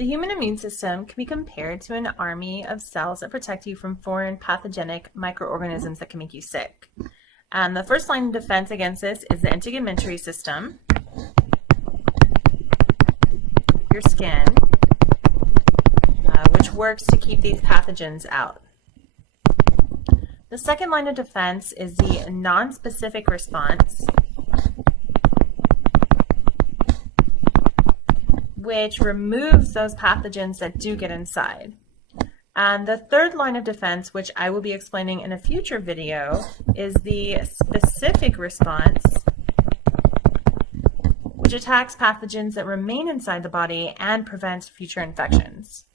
The human immune system can be compared to an army of cells that protect you from foreign pathogenic microorganisms that can make you sick. And the first line of defense against this is the integumentary system, your skin, which works to keep these pathogens out. The second line of defense is the nonspecific response, which removes those pathogens that do get inside. And the third line of defense, which I will be explaining in a future video, is the specific response, which attacks pathogens that remain inside the body and prevents future infections.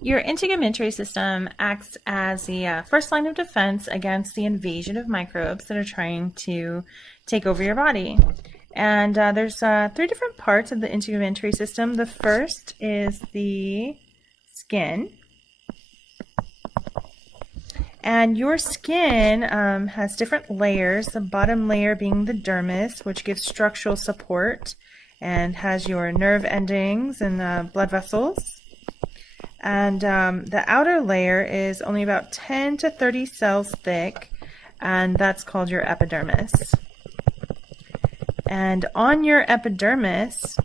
Your integumentary system acts as the first line of defense against the invasion of microbes that are trying to take over your body. And there's three different parts of the integumentary system. The first is the skin. And your skin has different layers, the bottom layer being the dermis, which gives structural support and has your nerve endings and blood vessels. And the outer layer is only about 10 to 30 cells thick, and that's called your epidermis. And on your epidermis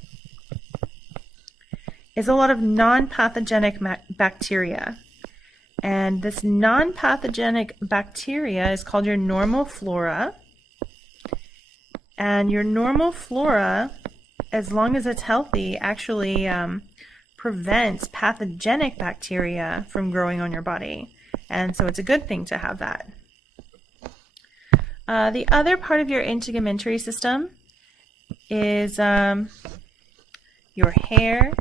is a lot of non-pathogenic bacteria. And this non-pathogenic bacteria is called your normal flora. And your normal flora, as long as it's healthy, actually prevents pathogenic bacteria from growing on your body. And so it's a good thing to have that. The other part of your integumentary system is your hair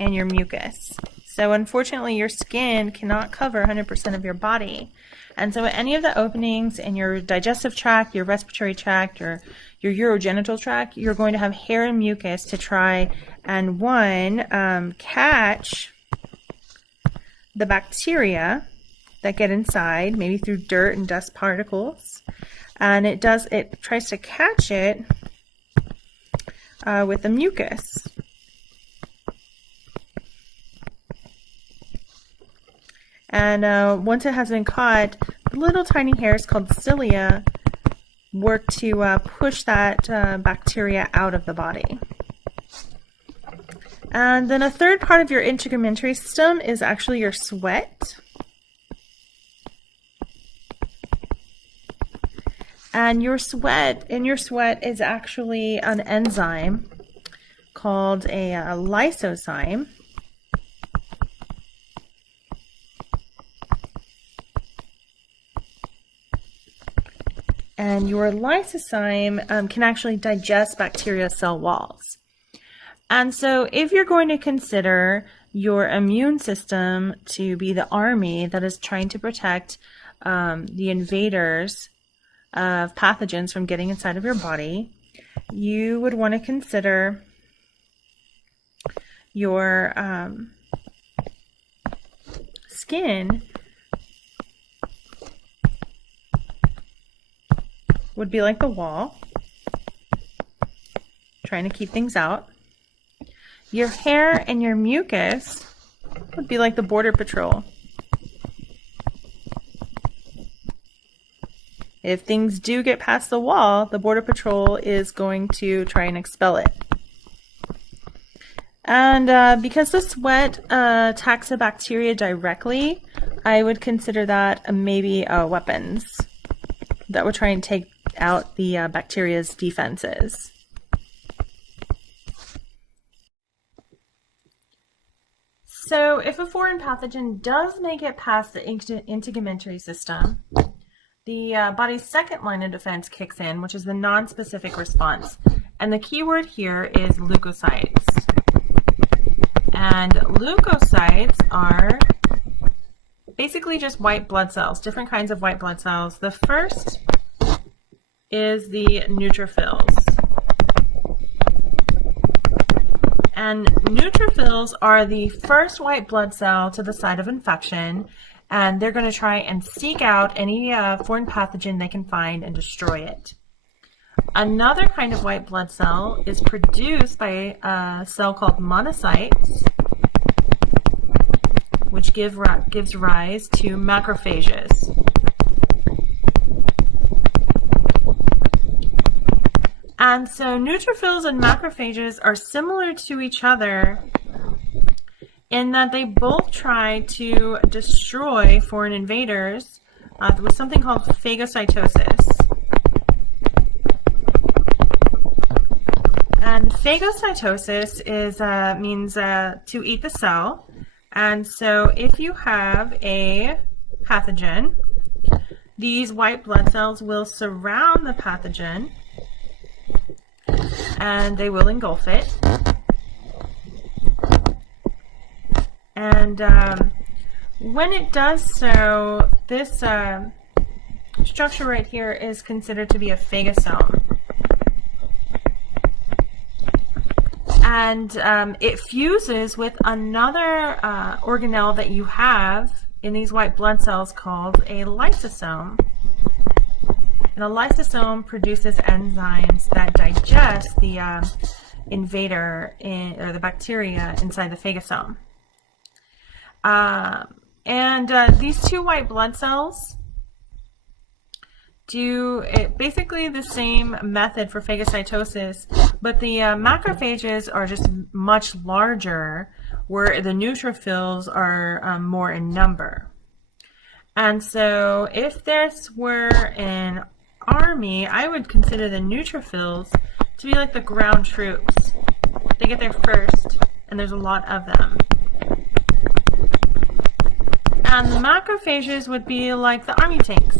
and your mucus. So unfortunately, your skin cannot cover 100% of your body. And so any of the openings in your digestive tract, your respiratory tract, or your urogenital tract, you're going to have hair and mucus to try and catch the bacteria that get inside, maybe through dirt and dust particles. And it tries to catch it with the mucus. And once it has been caught, little tiny hairs called cilia work to push that bacteria out of the body. And then a third part of your integumentary system is actually your sweat. And your sweat is actually an enzyme called a lysozyme. And your lysozyme can actually digest bacteria cell walls. And so if you're going to consider your immune system to be the army that is trying to protect the invaders of pathogens from getting inside of your body, you would want to consider your skin would be like the wall, trying to keep things out. Your hair and your mucus would be like the border patrol. If things do get past the wall, the border patrol is going to try and expel it. And because the sweat attacks the bacteria directly, I would consider that maybe weapons that would try and take out the bacteria's defenses. So if a foreign pathogen does make it past the integumentary system, the body's second line of defense kicks in, which is the nonspecific response. And the key word here is leukocytes. And leukocytes are basically just white blood cells, different kinds of white blood cells. The first is the neutrophils. And neutrophils are the first white blood cell to the site of infection, and they're going to try and seek out any foreign pathogen they can find and destroy it. Another kind of white blood cell is produced by a cell called monocytes, which gives rise to macrophages. And so neutrophils and macrophages are similar to each other in that they both try to destroy foreign invaders with something called phagocytosis. And phagocytosis means to eat the cell. And so if you have a pathogen, these white blood cells will surround the pathogen and they will engulf it. And when it does so, this structure right here is considered to be a phagosome. And it fuses with another organelle that you have in these white blood cells called a lysosome. And a lysosome produces enzymes that digest the invader or the bacteria inside the phagosome. These two white blood cells do basically the same method for phagocytosis, but the macrophages are just much larger, where the neutrophils are more in number. And so if this were an army, I would consider the neutrophils to be like the ground troops. They get there first, and there's a lot of them. And the macrophages would be like the army tanks.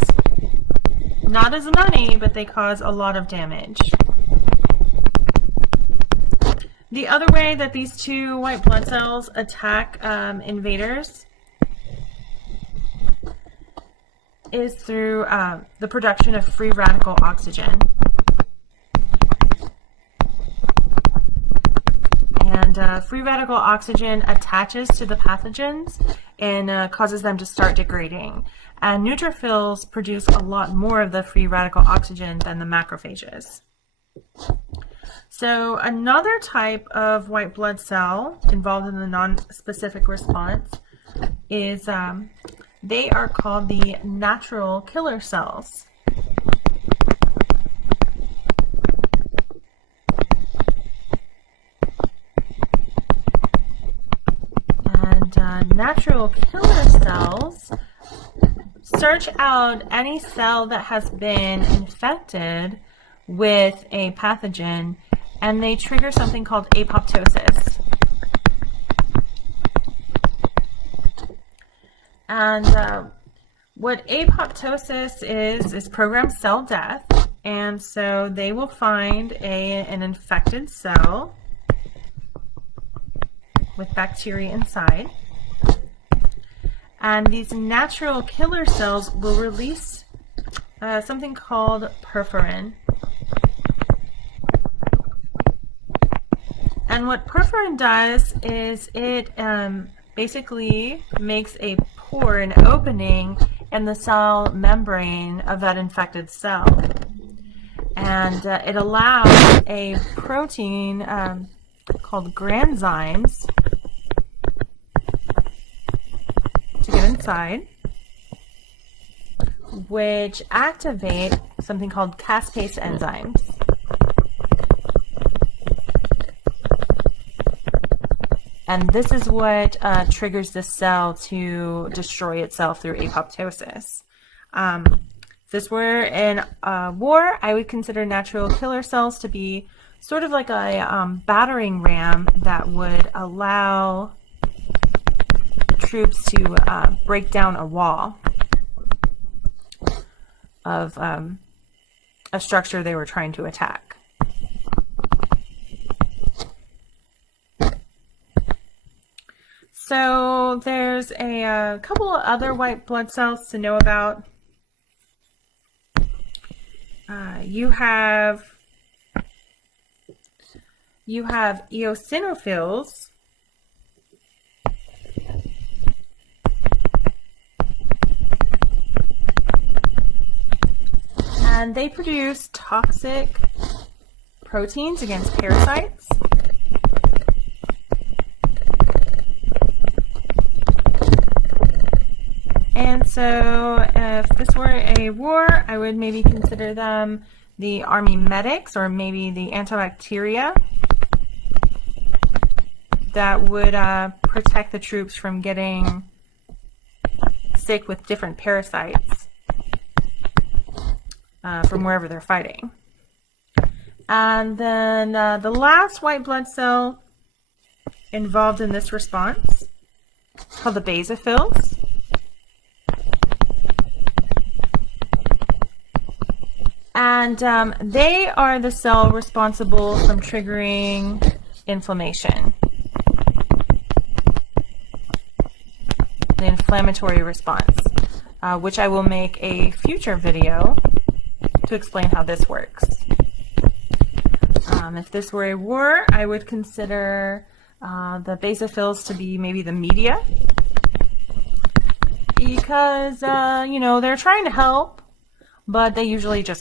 Not as many, but they cause a lot of damage. The other way that these two white blood cells attack invaders is through the production of free radical oxygen. And free radical oxygen attaches to the pathogens and causes them to start degrading. And neutrophils produce a lot more of the free radical oxygen than the macrophages. So another type of white blood cell involved in the non-specific response is they are called the natural killer cells. And natural killer cells search out any cell that has been infected with a pathogen, and they trigger something called apoptosis. And what apoptosis is programmed cell death, and so they will find an infected cell with bacteria inside. And these natural killer cells will release something called perforin. And what perforin does is it basically makes a pore, an opening in the cell membrane of that infected cell. And it allows a protein called granzymes to get inside, which activate something called caspase enzymes. And this is what triggers the cell to destroy itself through apoptosis. If this were in a war, I would consider natural killer cells to be sort of like a battering ram that would allow the troops to break down a wall of a structure they were trying to attack. So there's a couple of other white blood cells to know about. You have eosinophils, and they produce toxic proteins against parasites. And so if this were a war, I would maybe consider them the army medics, or maybe the antibacteria that would protect the troops from getting sick with different parasites from wherever they're fighting. And then the last white blood cell involved in this response is called the basophils. And they are the cell responsible from triggering inflammation, the inflammatory response, which I will make a future video to explain how this works. If this were a war, I would consider the basophils to be maybe the media, because you know, they're trying to help, but they usually just